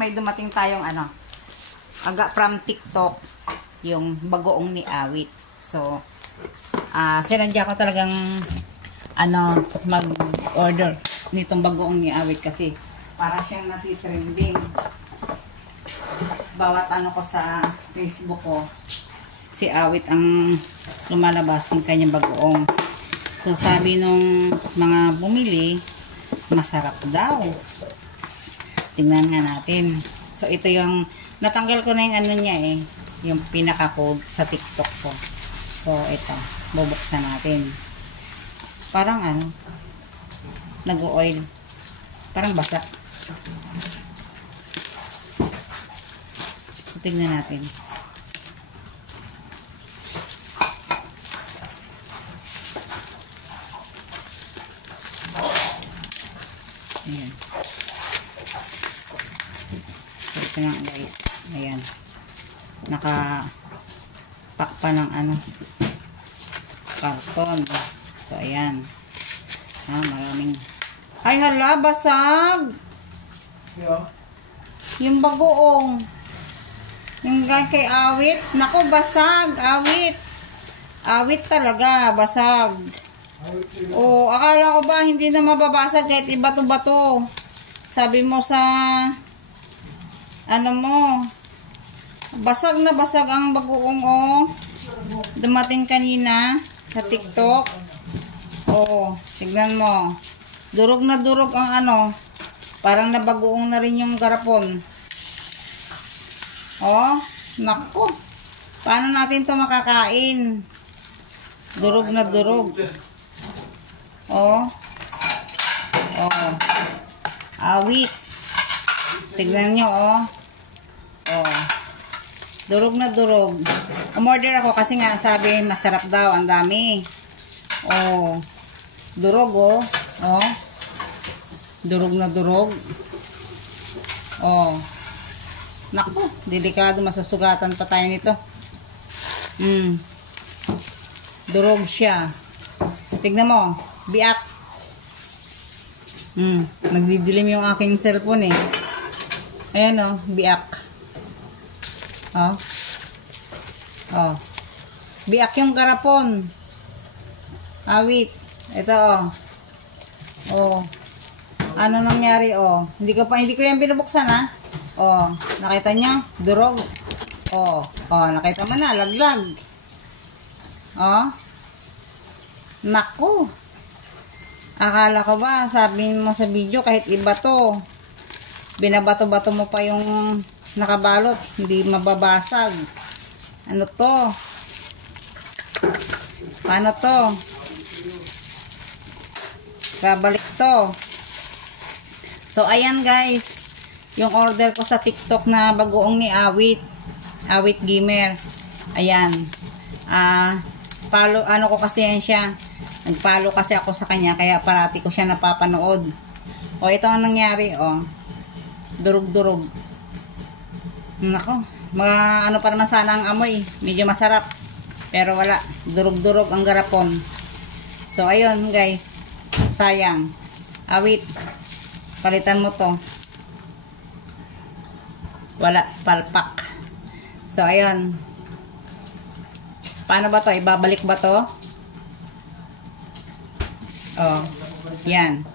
may dumating tayong ano, aga from TikTok, yung bagoong ni Awit. So, sinadya ko talagang ano, mag-order nitong bagoong ni Awit kasi para siyang nasi-trending. Bawat ano ko sa Facebook ko, si Awit ang lumalabas ng kanyang bagoong. So, sabi nung mga bumili, masarap daw. Tingnan nga natin. So, ito yung, natanggal ko na yung ano niya eh, yung pinaka-code sa TikTok ko. So, ito, bubuksan natin. Parang ano, nag-oil. Parang basa. So, tingnan natin. Ayan. So, ito lang guys. Ayan. Naka-pack pa ng ano, karton. So, ayan. Maraming. Ay, hala, basag! Yeah. Yung bagoong. Yung kay Awit. Naku, basag. Awit. Awit talaga, basag. Oh, akala ko ba hindi na mababasag kahit ibato-bato. Sabi mo sa ano mo, basag na basag ang bagoong oh. Dumating kanina sa TikTok. Oh, tignan mo. Durog na durog ang ano. Parang nabagoong na rin yung garapon. Oh, naku. Paano natin to makakain? Durog na durog. Oh. Oh. Awit. Tignan nyo, oh. Oh. Durog na durog. Umorder ako kasi nga sabi masarap daw. Ang dami. Oh. Durog, oh. Oh. Durog na durog. Oh. Naku. Delikado. Masusugatan pa tayo nito. Durog siya. Tignan mo. Biak. Nagdidilim yung aking cellphone eh. Ayan o. Biak. Oh. Oh. Biak yung garapon. Awit. Ito oh. Oh. Ano nangyari oh. Hindi ko yan binubuksan ha. Oh. Nakita nyo? Durog. Oh. Oh. Nakita mo na. Laglag. Oh. Naku. Akala ko ba, sabi mo sa video, kahit iba to, binabato-bato mo pa yung nakabalot, hindi mababasag. Ano to? Paano to? Babalik to. So, ayan guys, yung order ko sa TikTok na bagoong ni Awit. Awit Gamer. Ayan. Follow, ano ko kasi yan siya. Nag-follow kasi ako sa kanya, kaya parati ko siya napapanood. O, ito ang nangyari, o. Durog-durog. Nako, mga ano pa naman sana ang amoy. Medyo masarap. Pero wala. Durog-durog ang garapon. So, ayun guys. Sayang. Awit. Palitan mo to. Wala. Palpak. So, ayun. Paano ba to? Ibabalik ba to? Oh, yan.